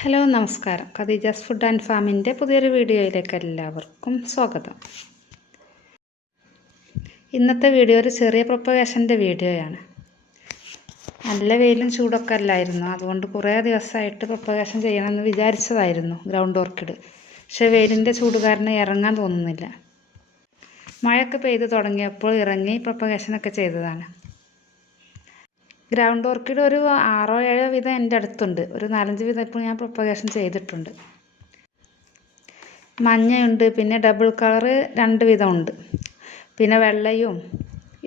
Hello നമസ്കാരം. Khadija's food and ഫാമിൻ്റെ പുതിയൊരു വീഡിയോയിലേക്ക് എല്ലാവർക്കും സ്വാഗതം. ഇന്നത്തെ വീഡിയോ ഒരു ചെറിയ പ്രൊപ്പഗേഷൻ്റെ വീഡിയോയാണ്. നല്ല വെയിലും ചൂടൊക്കെ അല്ലായിരുന്നു, അതുകൊണ്ട് കുറേ ദിവസമായിട്ട് പ്രൊപ്പഗേഷൻ ചെയ്യണമെന്ന് വിചാരിച്ചതായിരുന്നു ഗ്രൗണ്ട് ഓർക്കിഡ്. പക്ഷേ വെയിലിൻ്റെ ചൂട് കാരണം ഇറങ്ങാൻ തോന്നുന്നില്ല. മഴയൊക്കെ പെയ്ത് തുടങ്ങിയപ്പോൾ ഇറങ്ങി പ്രൊപ്പഗേഷനൊക്കെ ചെയ്തതാണ്. ഗ്രൗണ്ട് ഓർക്കിഡ് ഒരു 6-7 വിധം എൻ്റെ അടുത്തുണ്ട്. ഒരു 4-5 വിധം ഇപ്പോൾ ഞാൻ പ്രൊപ്പഗേഷൻ ചെയ്തിട്ടുണ്ട്. മഞ്ഞയുണ്ട്, പിന്നെ ഡബിൾ കളറ് 2 വിധം ഉണ്ട്, പിന്നെ വെള്ളയും.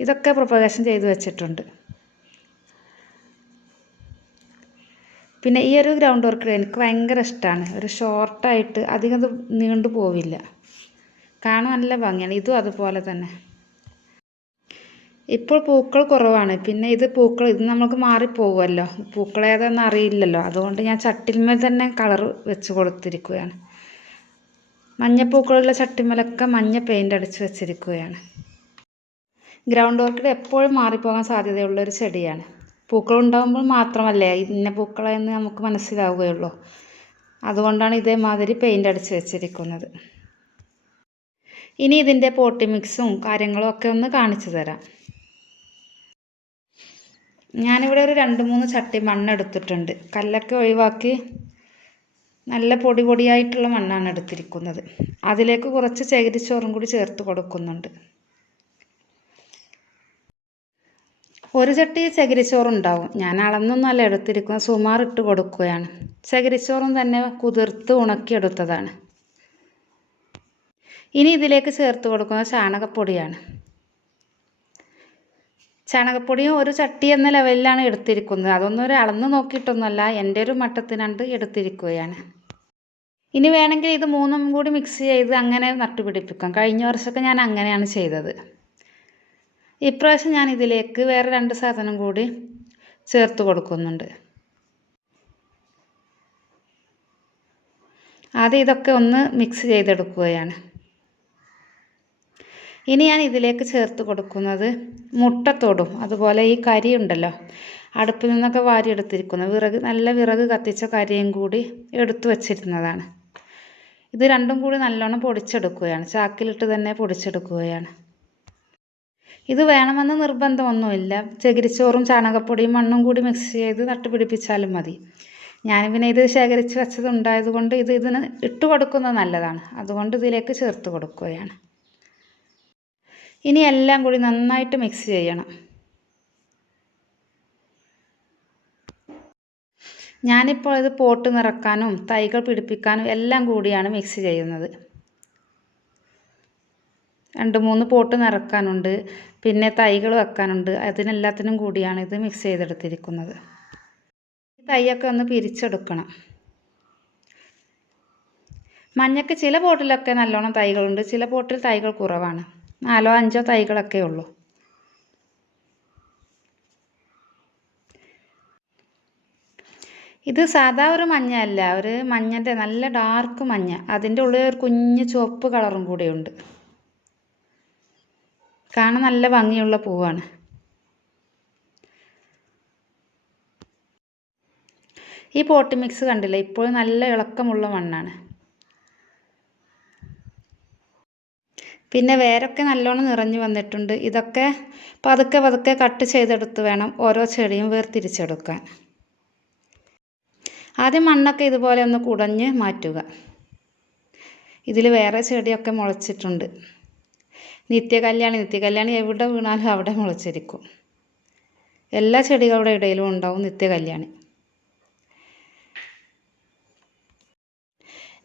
ഇതൊക്കെ പ്രൊപ്പഗേഷൻ ചെയ്ത് വെച്ചിട്ടുണ്ട്. പിന്നെ ഈ ഒരു ഗ്രൗണ്ട് ഓർക്കിഡ് എനിക്ക് ഭയങ്കര ഇഷ്ടമാണ്. ഒരു ഷോർട്ടായിട്ട് അധികം നീണ്ടു പോവില്ല, കാണാൻ നല്ല ഭംഗിയാണ്. ഇതും അതുപോലെ തന്നെ. ഇപ്പോൾ പൂക്കൾ കുറവാണ്. പിന്നെ ഇത് നമുക്ക് മാറിപ്പോകുമല്ലോ, പൂക്കൾ ഏതാണെന്ന് അറിയില്ലല്ലോ. അതുകൊണ്ട് ഞാൻ ചട്ടിന്മേൽ തന്നെ കളർ വെച്ച് കൊടുത്തിരിക്കുകയാണ്. മഞ്ഞപ്പൂക്കളുള്ള ചട്ടിന്മേലൊക്കെ മഞ്ഞ പെയിൻ്റ് അടിച്ച് വെച്ചിരിക്കുകയാണ്. ഗ്രൗണ്ട് ഓർക്കിഡ് എപ്പോഴും മാറിപ്പോകാൻ സാധ്യതയുള്ളൊരു ചെടിയാണ്. പൂക്കൾ ഉണ്ടാകുമ്പോൾ മാത്രമല്ലേ ഇന്ന പൂക്കളെന്ന് നമുക്ക് മനസ്സിലാവുകയുള്ളൂ. അതുകൊണ്ടാണ് ഇതേമാതിരി പെയിൻ്റ് അടിച്ച് വെച്ചിരിക്കുന്നത്. ഇനി ഇതിൻ്റെ പോട്ടി മിക്സും കാര്യങ്ങളും ഒക്കെ ഒന്ന് കാണിച്ചു തരാം. ഞാനിവിടെ ഒരു 2-3 ചട്ടി മണ്ണെടുത്തിട്ടുണ്ട്. കല്ലൊക്കെ ഒഴിവാക്കി നല്ല പൊടിയായിട്ടുള്ള മണ്ണാണ് എടുത്തിരിക്കുന്നത്. അതിലേക്ക് കുറച്ച് ചകിരിച്ചോറും കൂടി ചേർത്ത് കൊടുക്കുന്നുണ്ട്. ഒരു ചട്ടി ചകിരിച്ചോറുണ്ടാവും. ഞാൻ അളന്നൊന്നുമല്ല എടുത്തിരിക്കുന്നത്, സുമാറിട്ട് കൊടുക്കുകയാണ്. ചകിരിച്ചോറും തന്നെ കുതിർത്ത് ഉണക്കിയെടുത്തതാണ്. ഇനി ഇതിലേക്ക് ചേർത്ത് കൊടുക്കുന്നത് ചാണകപ്പൊടിയാണ്. ചാണകപ്പൊടിയും ഒരു ചട്ടി എന്ന ലെവലിലാണ് എടുത്തിരിക്കുന്നത്. അതൊന്നും ഒരു അളന്ന് നോക്കിയിട്ടൊന്നുമല്ല, എൻ്റെ ഒരു മട്ടത്തിനാണ്ട് എടുത്തിരിക്കുകയാണ്. ഇനി വേണമെങ്കിൽ ഇത് 3ഉം കൂടി മിക്സ് ചെയ്ത് അങ്ങനെ നട്ടുപിടിപ്പിക്കാം. കഴിഞ്ഞ വർഷമൊക്കെ ഞാൻ അങ്ങനെയാണ് ചെയ്തത്. ഇപ്രാവശ്യം ഞാൻ ഇതിലേക്ക് വേറെ 2 സാധനം കൂടി ചേർത്ത് കൊടുക്കുന്നുണ്ട്. ആദ്യം ഇതൊക്കെ ഒന്ന് മിക്സ് ചെയ്തെടുക്കുകയാണ്. ഇനി ഞാൻ ഇതിലേക്ക് ചേർത്ത് കൊടുക്കുന്നത് മുട്ടത്തോടും അതുപോലെ ഈ കരി ഉണ്ടല്ലോ, അടുപ്പിൽ നിന്നൊക്കെ വാരിയെടുത്തിരിക്കുന്ന നല്ല വിറക് കത്തിച്ച കരിയും കൂടി എടുത്തു വച്ചിരുന്നതാണ്. ഇത് രണ്ടും കൂടി നല്ലോണം പൊടിച്ചെടുക്കുകയാണ്. ചാക്കിലിട്ട് തന്നെ പൊടിച്ചെടുക്കുകയാണ്. ഇത് വേണമെന്ന് നിർബന്ധമൊന്നുമില്ല. ചകിരിച്ചോറും ചാണകപ്പൊടിയും മണ്ണും കൂടി മിക്സ് ചെയ്ത് നട്ടുപിടിപ്പിച്ചാലും മതി. ഞാൻ പിന്നെ ഇത് ശേഖരിച്ച് വെച്ചതുണ്ടായതുകൊണ്ട് ഇതിന് ഇട്ട് കൊടുക്കുന്നത് നല്ലതാണ്. അതുകൊണ്ട് ഇതിലേക്ക് ചേർത്ത് കൊടുക്കുകയാണ്. ഇനി എല്ലാം കൂടി നന്നായിട്ട് മിക്സ് ചെയ്യണം. ഞാനിപ്പോൾ ഇത് പോട്ട് നിറക്കാനും തൈകൾ പിടിപ്പിക്കാനും എല്ലാം കൂടിയാണ് മിക്സ് ചെയ്യുന്നത്. 2-3 പോട്ട് നിറക്കാനുണ്ട്, പിന്നെ തൈകൾ വെക്കാനുണ്ട്. അതിനെല്ലാത്തിനും കൂടിയാണ് ഇത് മിക്സ് ചെയ്തെടുത്തിരിക്കുന്നത്. തൈയൊക്കെ ഒന്ന് പിരിച്ചെടുക്കണം. മഞ്ഞക്ക് ചില പോട്ടിലൊക്കെ നല്ലോണം തൈകളുണ്ട്, ചില പോട്ടിൽ തൈകൾ കുറവാണ്. 4-5 തൈകളൊക്കെ ഉള്ളൂ. ഇത് സാധാ ഒരു മഞ്ഞയല്ല, ഒരു മഞ്ഞൻ്റെ നല്ല ഡാർക്ക് മഞ്ഞ. അതിൻ്റെ ഉള്ളിൽ ഒരു കുഞ്ഞ് ചുവപ്പ് കളറും കൂടെയുണ്ട്. കാണാൻ നല്ല ഭംഗിയുള്ള പൂവാണ്. ഈ പോട്ട് മിക്സ് കണ്ടില്ല, ഇപ്പോൾ നല്ല ഇളക്കമുള്ള മണ്ണാണ്. പിന്നെ വേരൊക്കെ നല്ലോണം നിറഞ്ഞു വന്നിട്ടുണ്ട്. ഇതൊക്കെ പതുക്കെ കട്ട് ചെയ്തെടുത്ത് വേണം ഓരോ ചെടിയും വേർതിരിച്ചെടുക്കാൻ. ആദ്യം മണ്ണൊക്കെ ഇതുപോലെ ഒന്ന് കുടഞ്ഞ് മാറ്റുക. ഇതിൽ വേറെ ചെടിയൊക്കെ മുളച്ചിട്ടുണ്ട്. നിത്യകല്യാണി എവിടെ വീണാലും അവിടെ മുളച്ചിരിക്കും. എല്ലാ ചെടികളുടെ ഇടയിലും ഉണ്ടാവും നിത്യകല്യാണി.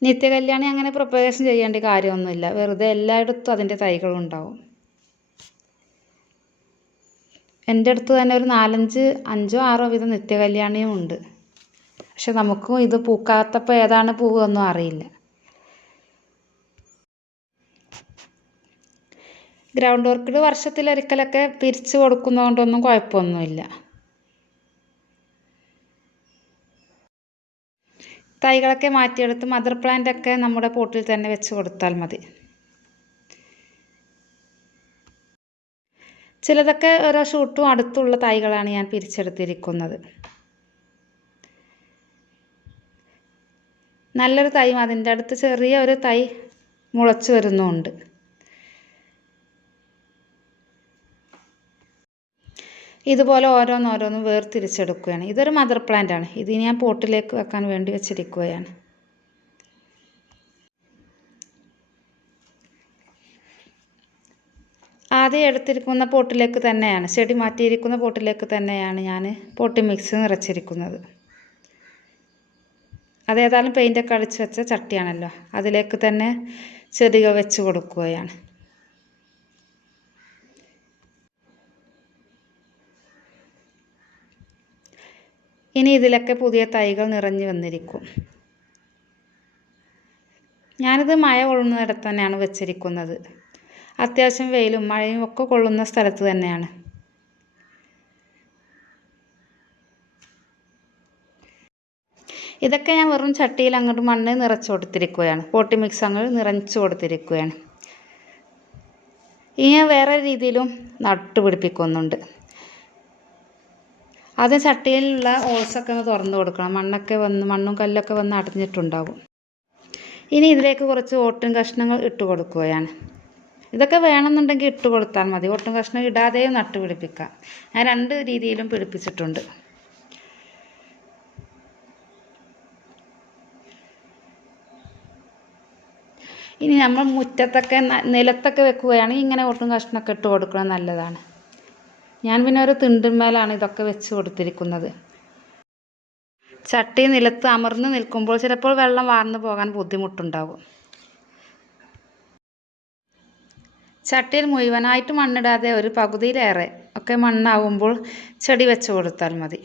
നിത്യകല്യാണി അങ്ങനെ പ്രൊപ്പഗേഷൻ ചെയ്യേണ്ട കാര്യമൊന്നുമില്ല. വെറുതെ എല്ലായിടത്തും അതിൻ്റെ തൈകളുണ്ടാവും. എൻ്റെ അടുത്ത് തന്നെ ഒരു 5-6 വിധം നിത്യകല്യാണിയും ഉണ്ട്. പക്ഷെ നമുക്കും ഇത് പൂക്കാത്തപ്പോൾ ഏതാണ് പൂവൊന്നും അറിയില്ല. ഗ്രൗണ്ട് ഓർക്കിഡ് വർഷത്തിലൊരിക്കലൊക്കെ പിരിച്ചു കൊടുക്കുന്നതുകൊണ്ടൊന്നും കുഴപ്പമൊന്നുമില്ല. തൈകളൊക്കെ മാറ്റിയെടുത്ത് മദർ പ്ലാന്റൊക്കെ നമ്മുടെ പോട്ടിൽ തന്നെ വെച്ച് കൊടുത്താൽ മതി. ചിലതൊക്കെ ഓരോ ഷൂട്ടും അടുത്തുള്ള തൈകളാണ് ഞാൻ പിരിച്ചെടുത്തിരിക്കുന്നത്. നല്ലൊരു തൈ അതിൻ്റെ അടുത്ത് ചെറിയ ഒരു തൈ മുളച്ച് വരുന്നുമുണ്ട്. ഇതുപോലെ ഓരോന്നോരോന്നും വേർതിരിച്ചെടുക്കുകയാണ്. ഇതൊരു മദർ പ്ലാന്റ് ആണ്. ഇത് ഞാൻ പോട്ടിലേക്ക് വെക്കാൻ വേണ്ടി വെച്ചിരിക്കുകയാണ്. ആദ്യം എടുത്തിരിക്കുന്ന പോട്ടിലേക്ക് തന്നെയാണ്, ചെടി മാറ്റിയിരിക്കുന്ന പോട്ടിലേക്ക് തന്നെയാണ് ഞാൻ പോട്ടി മിക്സ് നിറച്ചിരിക്കുന്നത്. അതേതായാലും പെയിൻ്റൊക്കെ അടിച്ച് വെച്ച ചട്ടിയാണല്ലോ, അതിലേക്ക് തന്നെ ചെടികൾ വെച്ച് കൊടുക്കുകയാണ്. ഇനി ഇതിലൊക്കെ പുതിയ തൈകൾ നിറഞ്ഞു വന്നിരിക്കും. ഞാനിത് മഴ കൊള്ളുന്നിടത്ത് തന്നെയാണ് വെച്ചിരിക്കുന്നത്. അത്യാവശ്യം വെയിലും മഴയും ഒക്കെ കൊള്ളുന്ന സ്ഥലത്ത് തന്നെയാണ്. ഇതൊക്കെ ഞാൻ വെറും ചട്ടിയിൽ അങ്ങോട്ട് മണ്ണ് നിറച്ച് കൊടുത്തിരിക്കുകയാണ്. പോട്ടി മിക്സ് അങ്ങ് നിറച്ച് കൊടുത്തിരിക്കുകയാണ്. ഇനി വേറെ രീതിയിലും നട്ടു പിടിപ്പിക്കുന്നുണ്ട്. ആദ്യം ചട്ടിയിലുള്ള ഓൾസൊക്കെ ഒന്ന് തുറന്നു കൊടുക്കണം. മണ്ണും കല്ലൊക്കെ വന്ന് അടഞ്ഞിട്ടുണ്ടാകും. ഇനി ഇതിലേക്ക് കുറച്ച് ഓട്ടും കഷ്ണങ്ങൾ ഇട്ട് കൊടുക്കുകയാണ്. ഇതൊക്കെ വേണമെന്നുണ്ടെങ്കിൽ ഇട്ട് കൊടുത്താൽ മതി. ഓട്ടും കഷ്ണം ഇടാതെയും നട്ടു പിടിപ്പിക്കാം. ഞാൻ 2 രീതിയിലും പിടിപ്പിച്ചിട്ടുണ്ട്. ഇനി നമ്മൾ മുറ്റത്തൊക്കെ നിലത്തൊക്കെ വെക്കുകയാണെങ്കിൽ ഇങ്ങനെ ഓട്ടും കഷ്ണമൊക്കെ ഇട്ട് കൊടുക്കണം, നല്ലതാണ്. ഞാൻ പിന്നെ ഒരു തിണ്ടിന്മേലാണ് ഇതൊക്കെ വെച്ച് കൊടുത്തിരിക്കുന്നത്. ചട്ടി നിലത്ത് അമർന്ന് നിൽക്കുമ്പോൾ ചിലപ്പോൾ വെള്ളം വാർന്നു പോകാൻ ബുദ്ധിമുട്ടുണ്ടാകും. ചട്ടിയിൽ മുഴുവനായിട്ട് മണ്ണിടാതെ ഒരു പകുതിയിലേറെ ഒക്കെ മണ്ണാവുമ്പോൾ ചെടി വെച്ച് കൊടുത്താൽ മതി.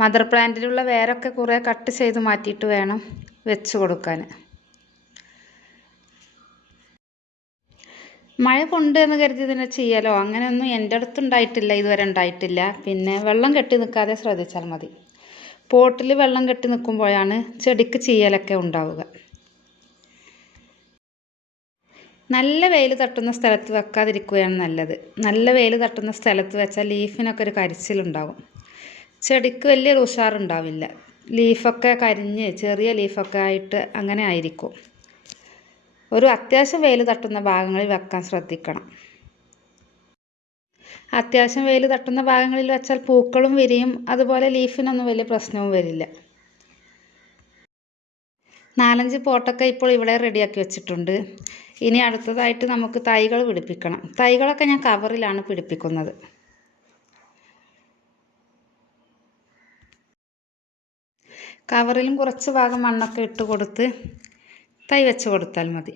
മദർ പ്ലാന്റിലുള്ള വേരൊക്കെ കുറേ കട്ട് ചെയ്ത് മാറ്റിയിട്ട് വേണം വെച്ച് കൊടുക്കാൻ. മഴ കൊണ്ട് എന്ന് കരുതി ഇതിനെ ചെയ്യാലോ അങ്ങനെയൊന്നും എൻ്റെ അടുത്തുണ്ടായിട്ടില്ല, ഇതുവരെ ഉണ്ടായിട്ടില്ല. പിന്നെ വെള്ളം കെട്ടി നിൽക്കാതെ ശ്രദ്ധിച്ചാൽ മതി. പോട്ടിൽ വെള്ളം കെട്ടി നിൽക്കുമ്പോഴാണ് ചെടിക്ക് ചീയലൊക്കെ ഉണ്ടാവുക. നല്ല വെയിൽ തട്ടുന്ന സ്ഥലത്ത് വെക്കാതിരിക്കുകയാണ് നല്ലത്. നല്ല വെയിൽ തട്ടുന്ന സ്ഥലത്ത് വെച്ചാൽ ലീഫിനൊക്കെ ഒരു കരിച്ചിലുണ്ടാകും. ചെടിക്ക് വലിയൊരു ഉഷാറുണ്ടാവില്ല. ലീഫൊക്കെ കരിഞ്ഞ് ചെറിയ ലീഫൊക്കെ ആയിട്ട് അങ്ങനെ ആയിരിക്കും. ഒരു അത്യാവശ്യം വെയിൽ തട്ടുന്ന ഭാഗങ്ങളിൽ വെക്കാൻ ശ്രദ്ധിക്കണം. അത്യാവശ്യം വെയിൽ തട്ടുന്ന ഭാഗങ്ങളിൽ വെച്ചാൽ പൂക്കളും വിരിയും, അതുപോലെ ലീഫിനൊന്നും വലിയ പ്രശ്നവും വരില്ല. 4-5 പോട്ടൊക്കെ ഇപ്പോൾ ഇവിടെ റെഡിയാക്കി വെച്ചിട്ടുണ്ട്. ഇനി അടുത്തതായിട്ട് നമുക്ക് തൈകൾ പിടിപ്പിക്കണം. തൈകളൊക്കെ ഞാൻ കവറിലാണ് പിടിപ്പിക്കുന്നത്. കവറിലും കുറച്ച് ഭാഗം മണ്ണൊക്കെ ഇട്ട് കൊടുത്ത് തൈ വെച്ച് കൊടുത്താൽ മതി.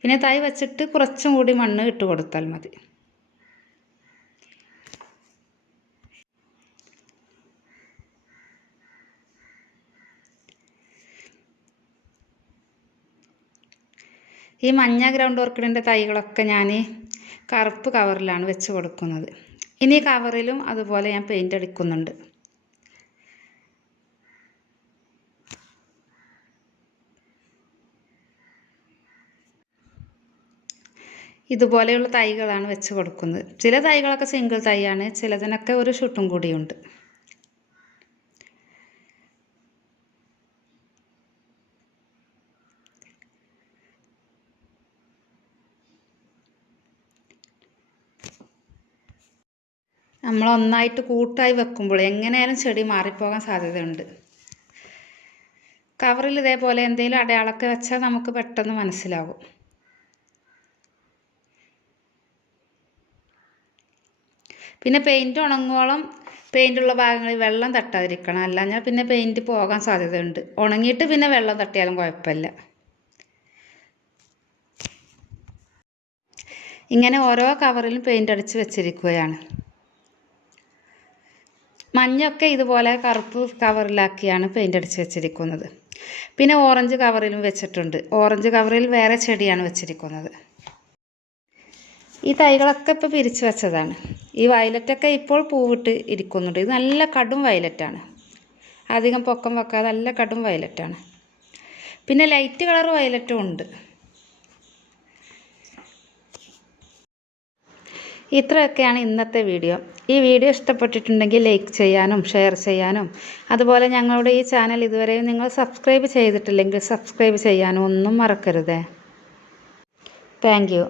പിന്നെ തൈ വെച്ചിട്ട് കുറച്ചും കൂടി മണ്ണ് ഇട്ട് കൊടുത്താൽ മതി. ഈ മഞ്ഞ ഗ്രൗണ്ട് ഓർക്കിഡിൻ്റെ തൈകളൊക്കെ ഞാൻ കറുപ്പ് കവറിലാണ് വെച്ച് കൊടുക്കുന്നത്. ഇനി കവറിലും അതുപോലെ ഞാൻ പെയിൻ്റ് അടിക്കുന്നുണ്ട്. ഇതുപോലെയുള്ള തൈകളാണ് വെച്ച് കൊടുക്കുന്നത്. ചില തൈകളൊക്കെ സിംഗിൾ തൈയാണ്, ചിലതിനൊക്കെ ഒരു ഷൂട്ടും കൂടിയുണ്ട്. നമ്മൾ ഒന്നായിട്ട് കൂട്ടായി വെക്കുമ്പോൾ എങ്ങനെയായാലും ചെടി മാറിപ്പോകാൻ സാധ്യതയുണ്ട്. കവറിൽ ഇതേപോലെ എന്തെങ്കിലും അടയാളമൊക്കെ വെച്ചാൽ നമുക്ക് പെട്ടെന്ന് മനസ്സിലാകും. പിന്നെ പെയിൻറ്റ് ഉണങ്ങോളം പെയിൻറ്റുള്ള ഭാഗങ്ങളിൽ വെള്ളം തട്ടാതിരിക്കണം, അല്ലാഞ്ഞാൽ പിന്നെ പെയിൻറ്റ് പോകാൻ സാധ്യതയുണ്ട്. ഉണങ്ങിയിട്ട് പിന്നെ വെള്ളം തട്ടിയാലും കുഴപ്പമില്ല. ഇങ്ങനെ ഓരോ കവറിലും പെയിൻ്റ് അടിച്ച് വെച്ചിരിക്കുകയാണ്. മഞ്ഞൊക്കെ ഇതുപോലെ കറുപ്പ് കവറിലാക്കിയാണ് പെയിൻ്റ് അടിച്ച് വെച്ചിരിക്കുന്നത്. പിന്നെ ഓറഞ്ച് കവറിലും വെച്ചിട്ടുണ്ട്. ഓറഞ്ച് കവറിൽ വേറെ ചെടിയാണ് വെച്ചിരിക്കുന്നത്. ഈ തൈകളൊക്കെ ഇപ്പോൾ പിരിച്ചു വെച്ചതാണ്. ഈ വയലറ്റൊക്കെ ഇപ്പോൾ പൂവിട്ട് ഇരിക്കുന്നുണ്ട്. ഇത് നല്ല കടും വയലറ്റാണ്, അധികം പൊക്കം വെക്കാതെ നല്ല കടും വയലറ്റാണ്. പിന്നെ ലൈറ്റ് കളർ വയലറ്റും ഉണ്ട്. ഇത്രയൊക്കെയാണ് ഇന്നത്തെ വീഡിയോ. ഈ വീഡിയോ ഇഷ്ടപ്പെട്ടിട്ടുണ്ടെങ്കിൽ ലൈക്ക് ചെയ്യാനും ഷെയർ ചെയ്യാനും അതുപോലെ ഞങ്ങളുടെ ഈ ചാനൽ ഇതുവരെയും നിങ്ങൾ സബ്സ്ക്രൈബ് ചെയ്തിട്ടില്ലെങ്കിൽ സബ്സ്ക്രൈബ് ചെയ്യാനും ഒന്നും മറക്കരുതേ. Thank you.